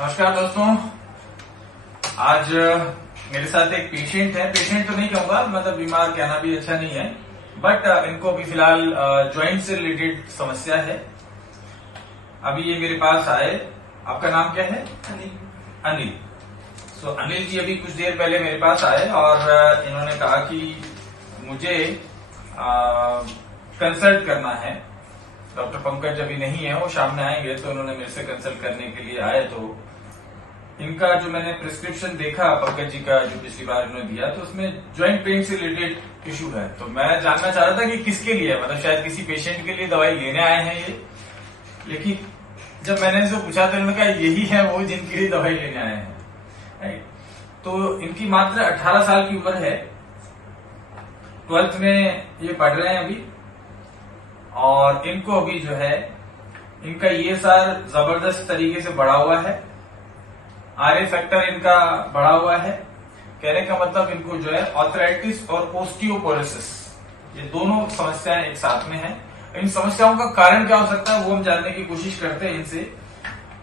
नमस्कार दोस्तों। आज मेरे साथ एक पेशेंट है। पेशेंट तो नहीं कहूंगा, मतलब बीमार कहना भी अच्छा नहीं है, बट इनको अभी फिलहाल ज्वाइंट से रिलेटेड समस्या है। अभी ये मेरे पास आए। आपका नाम क्या है? अनिल। सो अनिल जी अभी कुछ देर पहले मेरे पास आए और इन्होंने कहा कि मुझे कंसल्ट करना है। डॉक्टर पंकज अभी नहीं है, वो शाम में आएंगे, तो उन्होंने मेरे से कंसल्ट करने के लिए आए। तो इनका जो मैंने प्रिस्क्रिप्शन देखा पंकज जी का, जो पिछली बार इन्होंने दिया, तो उसमें ज्वाइंट पेन से रिलेटेड इशू है। तो मैं जानना चाह रहा था कि किसके लिए है, मतलब शायद किसी पेशेंट के लिए दवाई लेने आए हैं ये। लेकिन जब मैंने इनसे पूछा तो इन्होंने कहा यही है वो जिनके लिए दवाई लेने आए हैं। राइट। तो इनकी मात्र 18 साल की उम्र है, 12th में ये पढ़ रहे हैं अभी। और इनको अभी जो है इनका ESR जबरदस्त तरीके से बढ़ा हुआ है, RA फैक्टर इनका बढ़ा हुआ है। कहने का मतलब इनको जो है आर्थराइटिस और ओस्टियोपोरोसिस, ये दोनों समस्याएं एक साथ में हैं। इन समस्याओं का कारण क्या हो सकता है वो हम जानने की कोशिश करते हैं इनसे,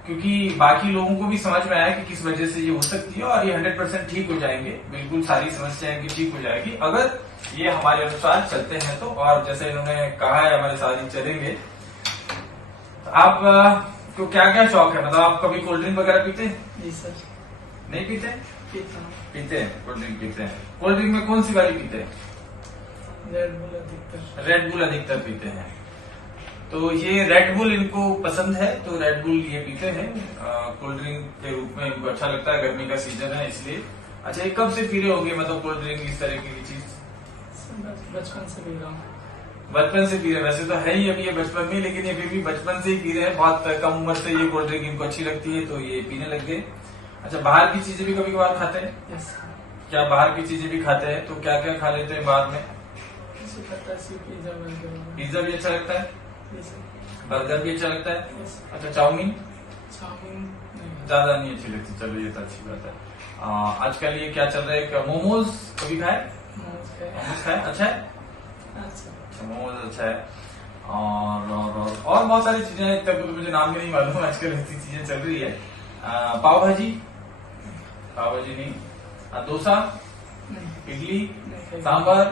क्योंकि बाकी लोगों को भी समझ में आया कि किस वजह से ये हो सकती है, और ये 100% ठीक हो जाएंगे। बिल्कुल सारी समस्याएं की ठीक हो जाएगी अगर ये हमारे अनुसार चलते हैं तो। और जैसे इन्होंने कहा है हमारे साथ ही चलेंगे। तो आप को क्या क्या शौक है, मतलब आप कभी कोल्ड ड्रिंक वगैरह पीते हैं? जी सर। नहीं पीते? पीते हैं कोल्ड ड्रिंक पीते हैं। कोल्ड ड्रिंक में कौन सी वाली पीते हैं? रेड बुल अधिकतर पीते हैं। तो ये रेड बुल इनको पसंद है, तो रेड बुल ये पीते हैं कोल्ड ड्रिंक के रूप में। इनको अच्छा लगता है, गर्मी का सीजन है इसलिए। अच्छा, ये कब से पी रहे होंगे, मतलब कोल्ड ड्रिंक इस तरह की चीज? बचपन से पी रहा हूँ। बचपन से पी रहे? वैसे तो है ही अभी ये बचपन में, लेकिन ये फिर भी बचपन से ही पी रहे हैं। बहुत कम उम्र से ये कोल्ड ड्रिंक इनको अच्छी लगती है तो ये पीने लग गए। अच्छा, बाहर की चीजें भी कभी कभार खाते हैं? यस। क्या बाहर की चीजें भी खाते हैं? तो क्या क्या खा लेते हैं बाद में? पिज्जा भी अच्छा लगता है, बर्गर भी अच्छा लगता है। अच्छा, चाउमीन ज्यादा नहीं अच्छी लगती, चलो ये तो अच्छी बात है। आजकल ये क्या चल रहा है, मोमोज कभी खाए? मोमोज खाए, अच्छा है। अच्छा, मोमोज अच्छा है। और बहुत सारी चीजें, तब तो मुझे नाम भी नहीं मालूम, आजकल ऐसी चीजें चल रही है। पाव भाजी नहीं, डोसा, इडली, सांभर,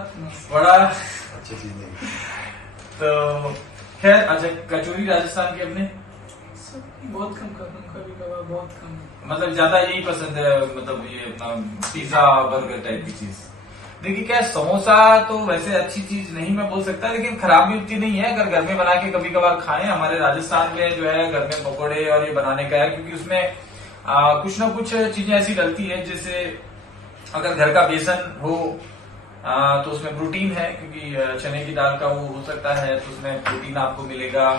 वड़ा, अच्छी चीज नहीं। तो खैर, अच्छा, कचौरी राजस्थान के अपने बहुत कम करता हूँ, कभी कभार बहुत कम। मतलब ज्यादा यही पसंद है, मतलब ये पिज्जा बर्गर टाइप की चीज। देखिए क्या, समोसा तो वैसे अच्छी चीज नहीं मैं बोल सकता, लेकिन खराब भी उतनी नहीं है अगर घर में बना के कभी कभार खाएं। हमारे राजस्थान में जो है घर में पकौड़े और ये बनाने का है, क्योंकि उसमें कुछ ना कुछ चीजें ऐसी डलती है, जैसे अगर घर का बेसन हो तो उसमें प्रोटीन है, क्योंकि चने की दाल का वो हो सकता है, तो उसमें प्रोटीन आपको मिलेगा।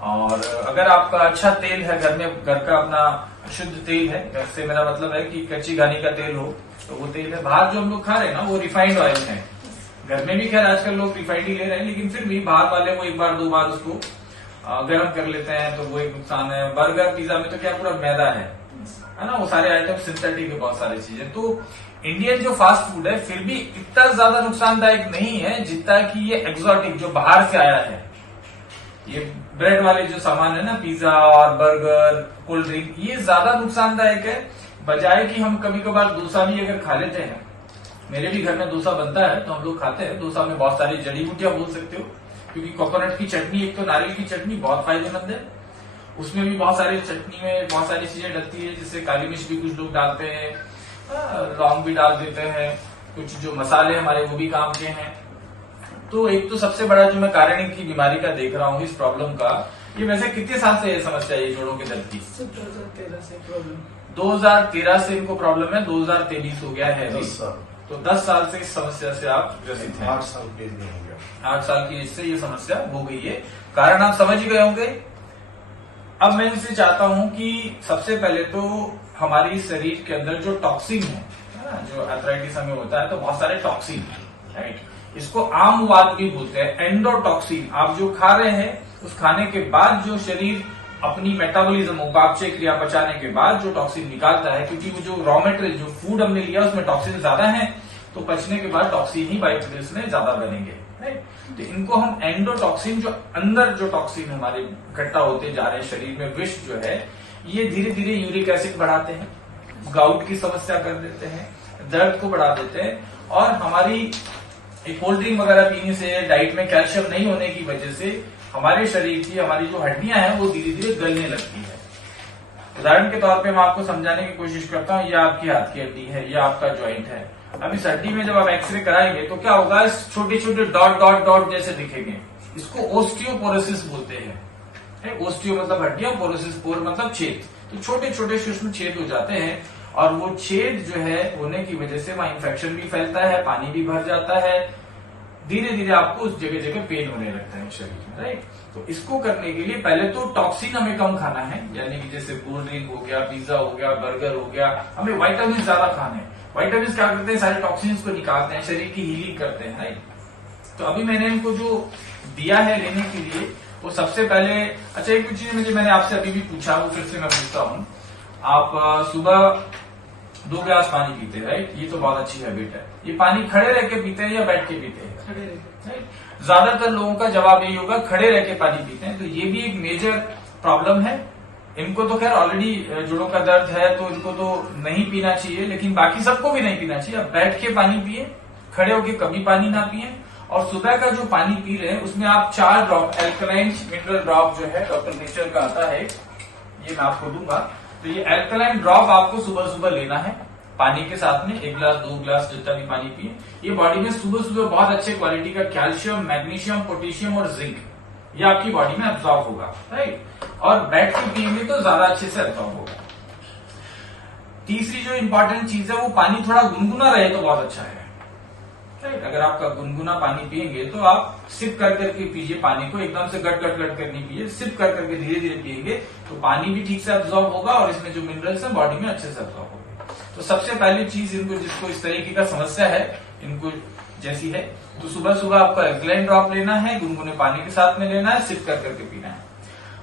और अगर आपका अच्छा तेल है घर में, घर का अपना शुद्ध तेल है, घर से मेरा मतलब है कि कच्ची घानी का तेल हो, तो वो तेल है। बाहर जो हम लोग खा रहे हैं ना वो रिफाइंड ऑयल है। घर में भी खैर आजकल लोग रिफाइंड ही ले रहे हैं, लेकिन फिर भी बाहर वाले वो एक बार दो बार उसको गर्म कर लेते हैं, तो वो एक नुकसान है। बर्गर पिज्जा में तो क्या पूरा मैदा है ना, वो सारे आइटम सिंथेटिक है, बहुत सारी चीजें। तो इंडियन जो फास्ट फूड है फिर भी इतना ज्यादा नुकसानदायक नहीं है जितना कि ये एक्सोटिक जो बाहर से आया है, ये ब्रेड वाले जो सामान है ना, पिज्जा और बर्गर, कोल्ड ड्रिंक, ये ज्यादा नुकसानदायक है। बजाय कि हम कभी कभार डोसा भी अगर खा लेते हैं, मेरे भी घर में डोसा बनता है तो हम लोग खाते हैं। डोसा में बहुत सारी जड़ी बूटियां बोल सकते हो, क्योंकि कोकोनट की चटनी, एक तो नारियल की चटनी बहुत फायदेमंद है, उसमें भी बहुत सारी चटनी में बहुत सारी चीजें डलती है, जैसे काली मिर्च भी कुछ लोग डालते हैं, लौंग भी डाल देते हैं, कुछ जो मसाले हमारे वो भी काम के हैं। तो एक तो सबसे बड़ा जो मैं कारण इनकी बीमारी का देख रहा हूँ, इस प्रॉब्लम का, ये वैसे कितने साल से ये समस्या है, ये जोड़ों के दर्द की? 2013 से प्रॉब्लम। 2013 से इनको प्रॉब्लम है, 2023 हो गया है अभी, तो 10 साल से इस समस्या से आप ग्रसित हैं। 8 साल की एज में हो गया। 8 साल की एज से ये समस्या हो गई है। कारण आप समझ ही गए होंगे। अब मैं इनसे चाहता हूं कि सबसे पहले तो हमारी शरीर के अंदर जो टॉक्सिन है ना, जो आर्थराइटिस हमें होता है तो बहुत सारे टॉक्सिन, राइट, इसको आम बात भी बोलते हैं एंडोटॉक्सिन। आप जो खा रहे हैं उस खाने के बाद जो शरीर अपनी मेटाबॉलिज्म, उपापचय क्रिया पचाने के बाद जो टॉक्सिन निकालता है, क्योंकि वो जो रॉ मटेरियल जो फूड हमने लिया उसमें टॉक्सिन ज्यादा है, तो पचने के बाद टॉक्सिन ही बाई प्रोड्यूस में ज्यादा बनेंगे, राइट। तो इनको हम एंडोटॉक्सिन, जो अंदर जो टॉक्सिन हमारे इकट्ठा होते जा रहे हैं शरीर में, विष जो है, ये धीरे धीरे यूरिक एसिड बढ़ाते हैं, गाउट की समस्या कर देते हैं, दर्द को बढ़ा देते हैं, और हमारी कोल्ड ड्रिंक वगैरह पीने से, डाइट में कैल्शियम नहीं होने की वजह से हमारे शरीर की, हमारी जो हड्डियां हैं वो धीरे धीरे गलने लगती है। उदाहरण के तौर पे मैं आपको समझाने की कोशिश करता हूँ, ये आपकी हाथ की हड्डी है, ये आपका जॉइंट है। अब इस हड्डी में जब आप एक्सरे कराएंगे तो क्या होगा, छोटे छोटे डॉट डॉट डॉट जैसे दिखेंगे। इसको ओस्टियोपोरोसिस बोलते हैं। ओस्टियो मतलब हड्डियां, पोरोसिस पोर मतलब छेद। तो छोटे छोटे सूक्ष्म छेद हो जाते हैं, और वो छेद जो है होने की वजह से वहां इन्फेक्शन भी फैलता है, पानी भी भर जाता है, धीरे धीरे आपको उस जगह जगह पेन होने लगता है शरीर में, राइट। तो इसको करने के लिए पहले तो टॉक्सिन हमें कम खाना है, यानी कि जैसे कोल्ड ड्रिंक हो गया, पिज्जा हो गया, बर्गर हो गया, हमें वाइटामिन ज्यादा खाने हैं। वाइटामिन क्या करते हैं, सारे टॉक्सिन्स को निकालते हैं, शरीर की हीलिंग करते हैं, राइट। तो अभी मैंने इनको जो दिया है लेने के लिए, वो सबसे पहले, अच्छा एक कुछ चीज मैंने आपसे अभी भी पूछा, वो फिर से मैं पूछता हूँ। आप सुबह 2 गिलास पानी पीते हैं, राइट, ये तो बहुत अच्छी हैबिट है। ये पानी खड़े रह के पीते हैं या बैठ के पीते हैं? खड़े रहते। राइट। ज्यादातर लोगों का जवाब यही होगा, खड़े रह के पानी पीते हैं। तो ये भी एक मेजर प्रॉब्लम है। इनको तो खैर ऑलरेडी जोड़ों का दर्द है, तो इनको तो नहीं पीना चाहिए, लेकिन बाकी सबको भी नहीं पीना चाहिए। अब बैठ के पानी पिए, खड़े होके कभी पानी ना पिए। और सुबह का जो पानी पी रहे हैं उसमें आप 4 ड्रॉप एल्कलाइन मिनरल ड्रॉप जो है डॉक्टर नेचर का आता है, ये मैं आपको दूंगा। तो ये एल्कलाइन ड्रॉप आपको सुबह सुबह लेना है पानी के साथ में, 1 गिलास 2 गिलास जितना भी पानी पिए। ये बॉडी में सुबह सुबह बहुत अच्छे क्वालिटी का कैल्शियम, मैग्नीशियम, पोटेशियम और जिंक ये आपकी बॉडी में एब्जॉर्ब होगा, राइट। और बैठ के पिएंगे तो ज्यादा अच्छे से एब्जॉर्ब होगा। तीसरी जो इंपॉर्टेंट चीज है, वो पानी थोड़ा गुनगुना रहे तो बहुत अच्छा है, राइट। अगर आपका गुनगुना पानी पिएंगे तो आप सिप कर करके पीजिए पानी को, एकदम से गट गट गट कर नहीं पीजिए, सिप कर करके धीरे धीरे पिएंगे तो पानी भी ठीक से एब्जॉर्ब होगा, और इसमें जो मिनरल्स है बॉडी में अच्छे से एब्जॉर्ब होगा। तो सबसे पहली चीज इनको, जिसको इस तरीके का समस्या है, इनको जैसी है, तो सुबह सुबह आपको एल्कलाइन ड्रॉप लेना है, गुनगुने पानी के साथ में लेना है, सिप कर करके पीना है।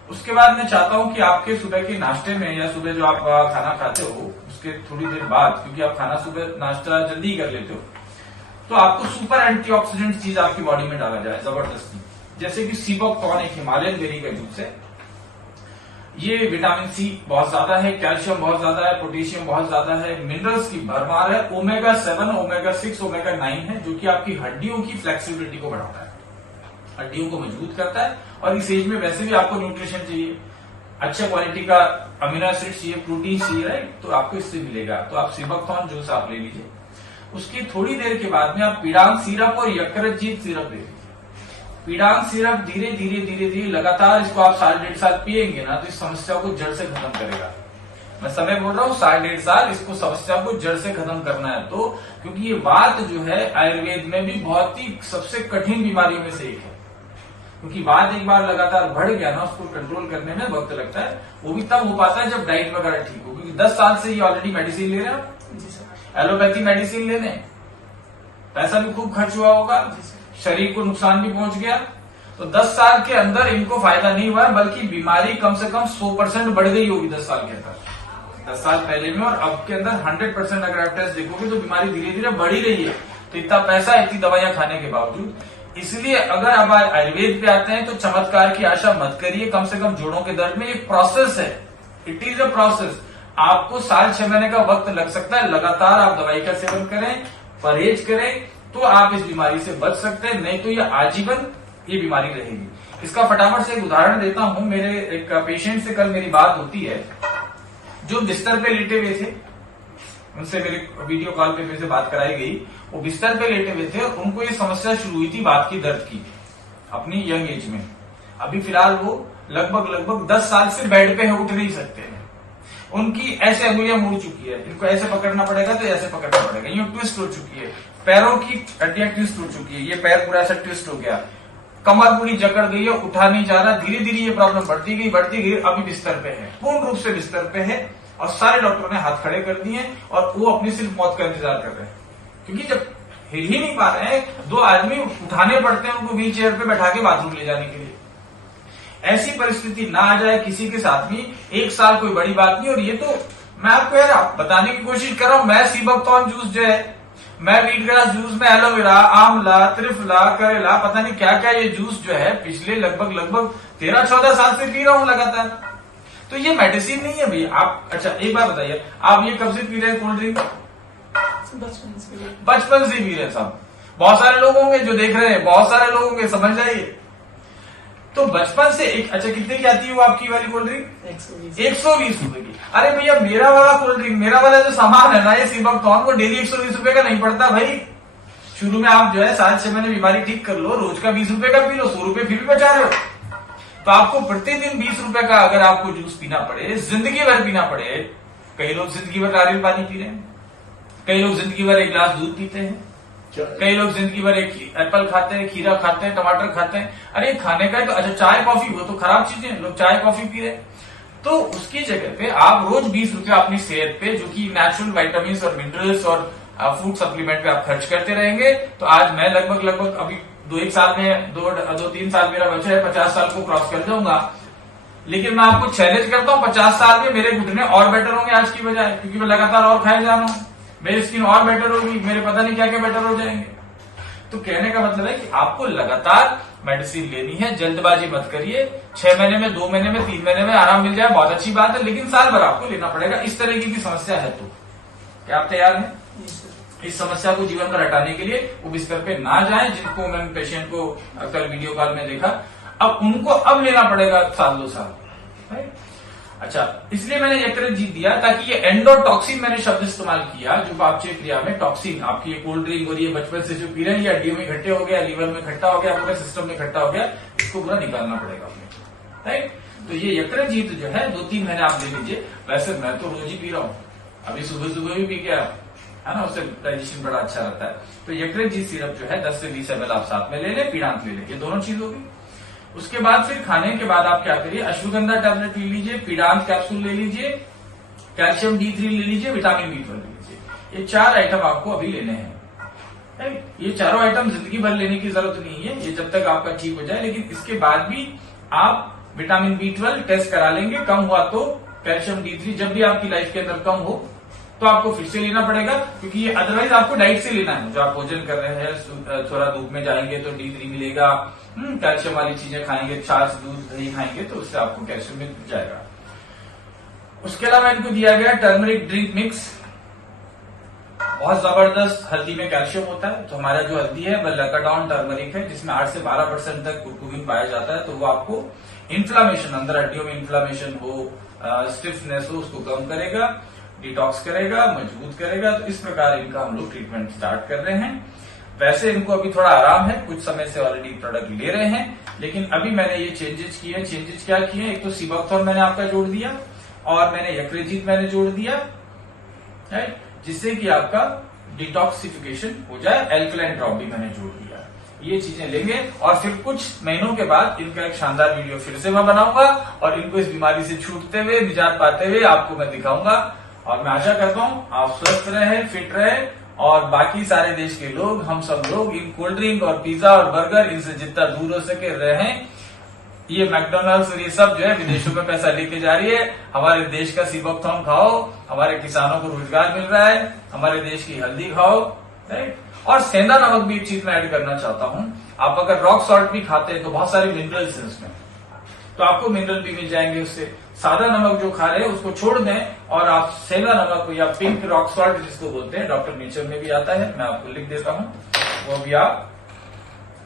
उसके बाद मैं चाहता हूं कि आपके सुबह के नाश्ते में, या सुबह जो आप खाना खाते हो उसके थोड़ी देर बाद, क्योंकि आप खाना सुबह नाश्ता जल्दी कर लेते हो, तो आपको सुपर एंटीऑक्सीडेंट चीज आपकी बॉडी में डाला जाए जबरदस्ती, जैसे कि सीबोक्टॉन, एक हिमालयन बेरी का जूस है। ये विटामिन सी बहुत ज्यादा है, कैल्शियम बहुत ज्यादा है, पोटेशियम बहुत ज्यादा है, मिनरल्स की भरमार है, ओमेगा 7, ओमेगा 6, ओमेगा 9 है, जो कि आपकी हड्डियों की फ्लेक्सिबिलिटी को बढ़ाता है, हड्डियों को मजबूत करता है। और इस एज में वैसे भी आपको न्यूट्रिशन चाहिए, अच्छे क्वालिटी का अमीनो एसिड चाहिए, प्रोटीन चाहिए, राइट। तो आपको इससे मिलेगा। तो आप सीबोक्टॉन जूस आप ले लीजिए। उसकी थोड़ी देर के बाद में आप पीडांग सिरप और यकृतजीत सिरप ले लीजिए। पीडांग सिरप धीरे धीरे धीरे धीरे लगातार इसको आप 1.5 साल पिएंगे ना, तो इस समस्या को जड़ से खत्म करेगा। मैं समय बोल रहा हूँ 1.5 साल, इसको समस्या को जड़ से खत्म करना है। तो क्योंकि ये वात जो है आयुर्वेद में भी बहुत ही सबसे कठिन बीमारियों में से एक है, क्योंकि वात एक बार लगातार बढ़ गया ना, उसको कंट्रोल करने में वक्त लगता है। वो भी तब हो पाता है जब डाइट वगैरह ठीक हो, क्योंकि 10 साल से ये ऑलरेडी मेडिसिन ले रहे हैं, जी सर। एलोपैथी मेडिसिन ले रहे हैं, पैसा भी खूब खर्च हुआ होगा, शरीर को नुकसान भी पहुंच गया। तो 10 साल के अंदर इनको फायदा नहीं हुआ, बल्कि बीमारी कम से कम 100% बढ़ गई होगी 10 साल के अंदर। 10 साल पहले में और अब के अंदर 100% अगर आप टेस्ट देखोगे तो बीमारी धीरे धीरे बढ़ ही रही है। तो इतना पैसा, इतनी दवाइयां खाने के बावजूद, इसलिए अगर आप आयुर्वेद पे आते हैं तो चमत्कार की आशा मत करिए। कम से कम जोड़ों के दर्द में एक प्रोसेस है, इट इज अ प्रोसेस। आपको 6 महीने का वक्त लग सकता है। लगातार आप दवाई का सेवन करें, परहेज करें, तो आप इस बीमारी से बच सकते हैं, नहीं तो ये आजीवन ये बीमारी रहेगी। इसका फटाफट से एक उदाहरण देता हूं। मेरे एक पेशेंट से कल मेरी बात होती है, जो बिस्तर पे लेटे हुए थे, उनसे मेरी वीडियो कॉल पे मेरे से बात कराई गई। वो बिस्तर पे लेटे हुए थे और उनको ये समस्या शुरू हुई थी बात की दर्द की, अपनी यंग एज में। अभी फिलहाल वो लगभग 10 साल से बेड पे उठ नहीं सकते हैं। उनकी ऐसे अंगुलियां मुड़ चुकी है, इनको ऐसे पकड़ना पड़ेगा तो ऐसे पकड़ना पड़ेगा, ये ट्विस्ट हो चुकी है, पैरों की हड्डियां ट्विस्ट हो चुकी है, ये पैर पूरा ऐसा ट्विस्ट हो गया, कमर पूरी जकड़ गई है, उठा नहीं जा रहा। धीरे धीरे ये प्रॉब्लम बढ़ती गई, अभी बिस्तर पे है, पूर्ण रूप से बिस्तर पे है। और सारे डॉक्टरों ने हाथ खड़े कर दिए और वो अपनी सिर्फ मौत का इंतजार कर रहे हैं, क्योंकि जब हिल ही नहीं पा रहे हैं, 2 आदमी उठाने पड़ते हैं उनको व्हील चेयर पे बैठा के बाथरूम ले जाने के लिए। ऐसी परिस्थिति ना आ जाए किसी के साथ भी। 1 साल कोई बड़ी बात नहीं। और ये तो मैं आपको यार बताने की कोशिश कर रहा हूं, मैं सीबोक्टॉन जूस जो है, मैं वीट ग्रास जूस में एलोवेरा, आंवला, त्रिफला, करेला, पता नहीं क्या क्या ये जूस जो है पिछले लगभग 13-14 साल से पी रहा हूं लगातार। तो ये मेडिसिन नहीं है भैया। आप अच्छा एक बात बताइए, आप ये कब से पी रहे हैं कोल्ड ड्रिंक? बचपन से पी रहे हैं साहब। बहुत सारे लोग होंगे जो देख रहे हैं, बहुत सारे लोग होंगे, समझ जाइए। तो बचपन से एक अच्छा कितने की आती है वो आपकी वाली कोल्ड ड्रिंक? 120 रुपए की। अरे भैया मेरा वाला कोल्ड ड्रिंक, मेरा वाला जो सामान है ना ये सीबकथॉर्न, वो डेली 120 रुपए का नहीं पड़ता भाई। शुरू में आप जो है 7-6 महीने बीमारी ठीक कर लो, रोज का 20 रुपए का पी लो, 100 रुपए फिर भी बचा रहे हो। तो आपको प्रतिदिन 20 रुपए का अगर आपको जूस पीना पड़े, जिंदगी भर पीना पड़े, कई लोग जिंदगी भर नारियल पानी पी रहे हैं, कई लोग जिंदगी भर एक गिलास दूध पीते हैं, कई लोग जिंदगी भर एक एप्पल खाते हैं, खीरा खाते हैं, टमाटर खाते हैं। अरे खाने का है तो अच्छा चाय कॉफी, वो तो खराब चीजें हैं, लोग चाय कॉफी पी रहे हैं। तो उसकी जगह पे आप रोज 20 रुपए अपनी सेहत पे, जो कि नेचुरल विटामिन और मिनरल्स और फूड सप्लीमेंट पे आप खर्च करते रहेंगे, तो आज मैं लगभग अभी 2-1 साल में 2-3 साल मेरा बचा है, 50 साल को क्रॉस कर जाऊंगा। लेकिन मैं आपको चैलेंज करता हूँ 50 साल में मेरे घुटने और बेटर होंगे आज की बजाय, क्योंकि मैं लगातार और खाए जा रहा हूँ, मेरी स्किन और बेटर होगी, मेरे पता नहीं क्या क्या बेटर हो जाएंगे। तो कहने का मतलब है कि आपको लगातार मेडिसिन लेनी है, जल्दबाजी मत करिए। 6 महीने में, 2 महीने में, 3 महीने में आराम मिल जाए बहुत अच्छी बात है, लेकिन साल भर आपको लेना पड़ेगा। इस तरीके की समस्या है तो क्या आप तैयार हैं इस समस्या को जीवन में हटाने के लिए? वो बिस्तर पे ना जाएं, जिनको मैंने पेशेंट को कल वीडियो कॉल में देखा, अब उनको अब लेना पड़ेगा 1-2 साल। अच्छा, इसलिए मैंने यकृत दिया ताकि ये एंडोटॉक्सिन मैंने शब्द इस्तेमाल किया, जो पाचन क्रिया में टॉक्सिन आपकी ये कोल्ड ड्रिंक और ये बचपन से जो पी रहे हैं, ये हड्डियों में इकट्ठे हो गया, लीवर में इकट्ठा हो गया, पूरे सिस्टम में इकट्ठा हो गया, इसको पूरा निकालना पड़ेगा अपने, राइट। तो ये यकृत जो है 2-3 महीने आप ले लीजिए। वैसे मैं तो रोज ही पी रहा हूँ, अभी सुबह भी पी गया है ना, उससे डाइजेशन बड़ा अच्छा रहता है। तो यकृत सिरप जो है 10 से 20 ml आप साथ में ले लें, पीड़ांत ले लें, ये दोनों चीज होगी। उसके बाद फिर खाने के बाद आप क्या करिए, अश्वगंधा टैबलेट ले लीजिए, पीड़ांत कैप्सूल ले लीजिए, कैल्शियम D3 ले लीजिए, विटामिन B12 ले लीजिए। ये 4 आइटम आपको अभी लेने हैं। ये चारों आइटम जिंदगी भर लेने की जरूरत नहीं है, ये जब तक आपका ठीक हो जाए। लेकिन इसके बाद भी आप विटामिन B12 टेस्ट करा लेंगे, कम हुआ तो कैल्शियम D3 जब भी आपकी लाइफ के अंदर कम हो तो आपको फिर से लेना पड़ेगा, क्योंकि ये अदरवाइज आपको डाइट से लेना है। जो आप भोजन कर रहे हैं, थोड़ा धूप में जाएंगे तो D3 मिलेगा, कैल्शियम वाली चीजें खाएंगे, छाछ दूध दही खाएंगे तो उससे आपको कैल्शियम मिल जाएगा। उसके अलावा इनको दिया गया टर्मरिक ड्रिंक मिक्स, बहुत जबरदस्त हल्दी में कैल्शियम होता है। तो हमारा जो हल्दी है वह लैकाडॉन टर्मरिक है, जिसमें 8 से 12% तक कुर्कुमिन पाया जाता है। तो वो आपको इन्फ्लामेशन, अंदर हड्डियों में इन्फ्लामेशन हो, स्टिफनेस हो, उसको कम करेगा, डिटॉक्स करेगा, मजबूत करेगा। तो इस प्रकार इनका हम लोग ट्रीटमेंट स्टार्ट कर रहे हैं। वैसे इनको अभी थोड़ा आराम है, कुछ समय से ऑलरेडी प्रोडक्ट ले रहे हैं, लेकिन अभी मैंने ये चेंजेस किए। चेंजेस क्या किए? एक तो सीबकथॉर्न मैंने आपका जोड़ दिया और मैंने यकृत मैंने जोड़ दिया, राइट, जिससे कि आपका डिटॉक्सिफिकेशन हो जाए। एल्कलाइन ड्रॉप भी मैंने जोड़ दिया। ये चीजें लेंगे और फिर कुछ महीनों के बाद इनका एक शानदार वीडियो फिर से मैं बनाऊंगा और इनको इस बीमारी से छूटते हुए, निजात पाते हुए आपको मैं दिखाऊंगा। और मैं आशा करता हूँ आप स्वस्थ रहे, फिट रहे और बाकी सारे देश के लोग, हम सब लोग इन कोल्ड ड्रिंक और पिज्जा और बर्गर इनसे जितना दूर हो सके रहें। ये मैकडोनल्ड्स और ये सब जो है विदेशों में पैसा लेके जा रही है। हमारे देश का सीबकथॉर्न खाओ, हमारे किसानों को रोजगार मिल रहा है, हमारे देश की हल्दी खाओ, राइट। और सेंधा नमक भी एक चीज मैं ऐड करना चाहता हूँ। आप अगर रॉक सॉल्ट भी खाते हैं तो बहुत सारे मिनरल्स हैं उसमें, तो आपको मिनरल भी मिल जाएंगे उससे। सादा नमक जो खा रहे हैं उसको छोड़ दें और आप सेंधा नमक या पिंक रॉक सॉल्ट जिसको बोलते हैं, डॉक्टर नेचर में भी आता है, मैं आपको लिख देता हूँ, वो भी आप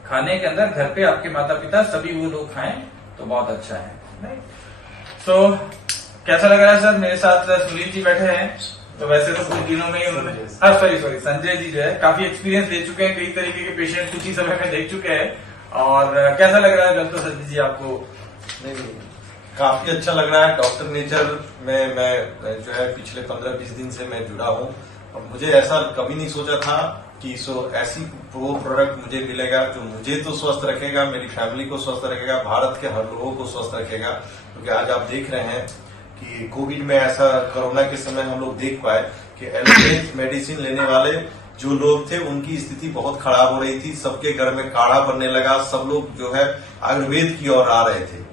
खाने के अंदर घर पे आपके माता पिता सभी वो लोग खाएं तो बहुत अच्छा है। तो कैसा लग रहा है सर? मेरे साथ सुनील जी बैठे हैं। तो वैसे तो कुछ दिनों में उन्होंने सॉरी संजय जी जो है काफी एक्सपीरियंस दे चुके हैं, कई तरीके के पेशेंट कुछ ही समय में देख चुके हैं। और कैसा लग रहा है डॉक्टर संजय जी आपको? नहीं, काफी अच्छा लग रहा है। डॉक्टर नेचर में मैं जो है पिछले 15-20 दिन से मैं जुड़ा हूँ। अब मुझे ऐसा कभी नहीं सोचा था कि ऐसी वो प्रोडक्ट मुझे मिलेगा जो मुझे तो स्वस्थ रखेगा, मेरी फैमिली को स्वस्थ रखेगा, भारत के हर लोगों को स्वस्थ रखेगा। क्योंकि आज आप देख रहे हैं कि कोविड में ऐसा, कोरोना के समय हम लोग देख पाए कि एलोपैथ मेडिसिन लेने वाले जो लोग थे उनकी स्थिति बहुत खराब हो रही थी। सबके घर में काढ़ा बनने लगा, सब लोग जो है आयुर्वेद की ओर आ रहे थे।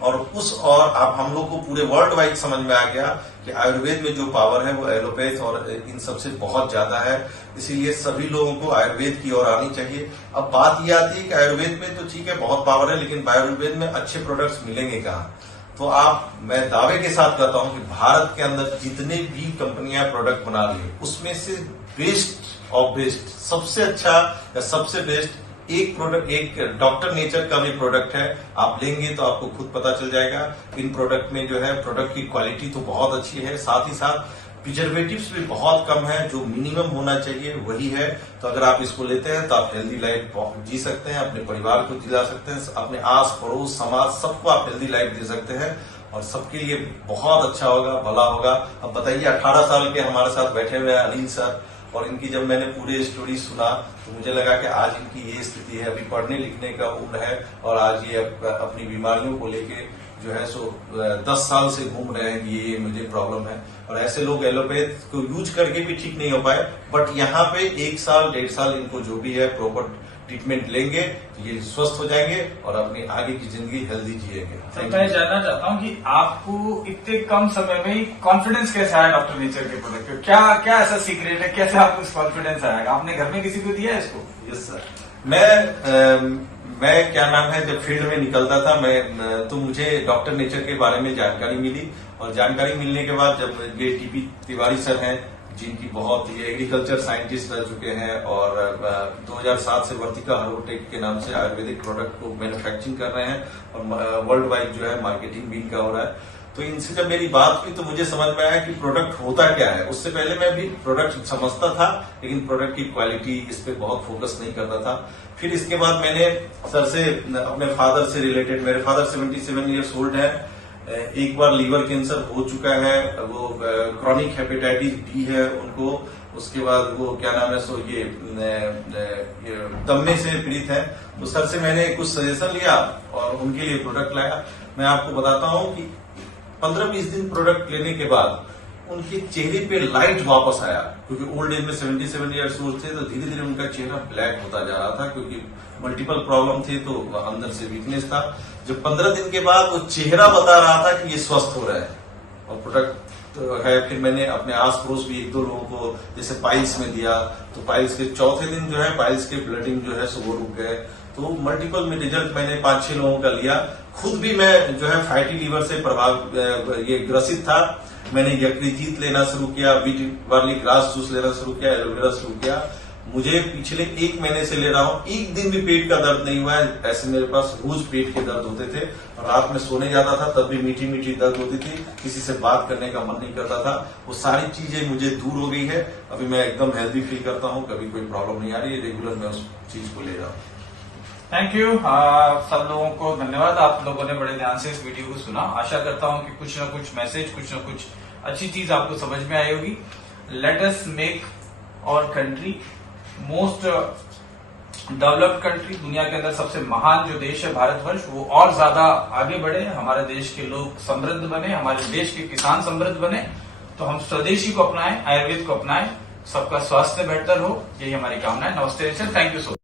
और अब हम लोग को पूरे वर्ल्ड वाइड समझ में आ गया कि आयुर्वेद में जो पावर है वो एलोपैथ और इन सबसे बहुत ज्यादा है। इसीलिए सभी लोगों को आयुर्वेद की ओर आनी चाहिए। अब बात ये आती है कि आयुर्वेद में तो ठीक है बहुत पावर है, लेकिन आयुर्वेद में अच्छे प्रोडक्ट्स मिलेंगे कहाँ? तो आप, मैं दावे के साथ कहता हूं कि भारत के अंदर जितने भी कंपनियां प्रोडक्ट बना रही है उसमें से बेस्ट ऑफ बेस्ट, सबसे अच्छा या सबसे बेस्ट एक प्रोडक्ट, एक डॉक्टर नेचर का भी प्रोडक्ट है। आप लेंगे तो आपको खुद पता चल जाएगा। इन प्रोडक्ट में जो है प्रोडक्ट की क्वालिटी तो बहुत अच्छी है, साथ ही साथ प्रिजर्वेटिव्स भी बहुत कम है, जो मिनिमम होना चाहिए वही है। तो अगर आप इसको लेते हैं तो आप हेल्दी लाइफ जी सकते हैं, अपने परिवार को जिला सकते हैं, अपने आस पड़ोस समाज सबको आप हेल्दी लाइफ दे सकते हैं और सबके लिए बहुत अच्छा होगा, भला होगा। अब बताइए 18 साल के हमारे साथ बैठे हुए हैं अनिल सर, और इनकी जब मैंने पूरे स्टोरी सुना तो मुझे लगा कि आज इनकी ये स्थिति है, अभी पढ़ने लिखने का उम्र है और आज ये अपनी बीमारियों को लेके जो है सो 10 साल से घूम रहे हैं कि ये मुझे प्रॉब्लम है। और ऐसे लोग एलोपैथ को यूज करके भी ठीक नहीं हो पाए, बट यहाँ पे 1 साल 1.5 साल इनको जो भी है प्रॉपर ट्रीटमेंट लेंगे तो ये स्वस्थ हो जाएंगे और अपनी आगे की जिंदगी हेल्दी जिएंगे। तो मैं जानना चाहता हूँ कि आपको इतने कम समय में ही कॉन्फिडेंस कैसे आया डॉक्टर नेचर के प्रोडक्ट पे? क्या क्या ऐसा सीक्रेट है, कैसे आपको इस कॉन्फिडेंस आएगा? आपने घर में किसी को दिया है इसको? यस सर, मैं क्या नाम है, जब फील्ड में निकलता था मैं तो मुझे डॉक्टर नेचर के बारे में जानकारी मिली, और जानकारी मिलने के बाद जब ये टीपी तिवारी सर हैं जिनकी बहुत ये एग्रीकल्चर साइंटिस्ट रह चुके हैं और 2007 से वर्तिका हर्बोटेक के नाम से आयुर्वेदिक प्रोडक्ट को मैन्युफैक्चरिंग कर रहे हैं और वर्ल्ड वाइड जो है मार्केटिंग भी इनका हो रहा है। तो इनसे जब मेरी बात हुई तो मुझे समझ में आया कि प्रोडक्ट होता क्या है। उससे पहले मैं भी प्रोडक्ट समझता था लेकिन प्रोडक्ट की क्वालिटी इस पे बहुत फोकस नहीं करता था। फिर इसके बाद मैंने सर से, अपने फादर से रिलेटेड, मेरे फादर 77 ईयर्स ओल्ड है, एक बार लीवर कैंसर हो चुका है, वो क्रॉनिक हेपेटाइटिस बी है उनको, उसके बाद वो क्या नाम है सो ये दम्मे से पीड़ित है। तो सर से मैंने कुछ सजेशन लिया और उनके लिए प्रोडक्ट लाया। मैं आपको बताता हूं कि 15-20 दिन प्रोडक्ट लेने के बाद उनके चेहरे पे लाइट वापस आया, क्योंकि ओल्ड एज में 77 ईयर्स ओल्ड थे तो धीरे धीरे उनका चेहरा ब्लैक होता जा रहा था, क्योंकि मल्टीपल प्रॉब्लम थे तो अंदर से वीकनेस था। जब 15 दिन के बाद वो चेहरा बता रहा था कि ये स्वस्थ हो रहा है और प्रोडक्ट तो है। फिर मैंने अपने आस पड़ोस भी 1-2 लोगों को जैसे पाइल्स में दिया, तो पाइल्स के चौथे दिन जो है पाइल्स के ब्लडिंग जो है सो वो रुक गए। तो मल्टीपल में रिजल्ट मैंने 5-6 लोगों का लिया। खुद भी मैं जो है फैटी लीवर से ये ग्रसित था। मैंने यकृत लेना शुरू किया, बीट वार्ली ग्रास जूस लेना शुरू किया, एलोवेरा शुरू किया। मुझे पिछले 1 महीने से ले रहा हूँ, एक दिन भी पेट का दर्द नहीं हुआ है। ऐसे मेरे पास रोज पेट के दर्द होते थे और रात में सोने जाता था तब भी मीठी मीठी दर्द होती थी, किसी से बात करने का मन नहीं करता था। वो सारी चीजें मुझे दूर हो गई है। अभी मैं एकदम हेल्दी फील करता हूँ, कभी कोई प्रॉब्लम नहीं आ रही है। रेगुलर मैं उस चीज को ले रहा हूँ। थैंक यू सब लोगों को धन्यवाद। आप लोगों ने बड़े ध्यान से इस वीडियो को सुना। आशा करता हूं कि कुछ ना कुछ मैसेज, कुछ ना कुछ अच्छी चीज आपको समझ में आई होगी। Let us make our country most developed country, दुनिया के अंदर सबसे महान जो देश है भारतवर्ष, वो और ज्यादा आगे बढ़े, हमारे देश के लोग समृद्ध बने, हमारे देश के किसान समृद्ध बने। तो हम स्वदेशी को अपनाएं, आयुर्वेद को अपनाएं, सबका स्वास्थ्य बेहतर हो, यही हमारी कामना है। नमस्ते sir, thank you so much.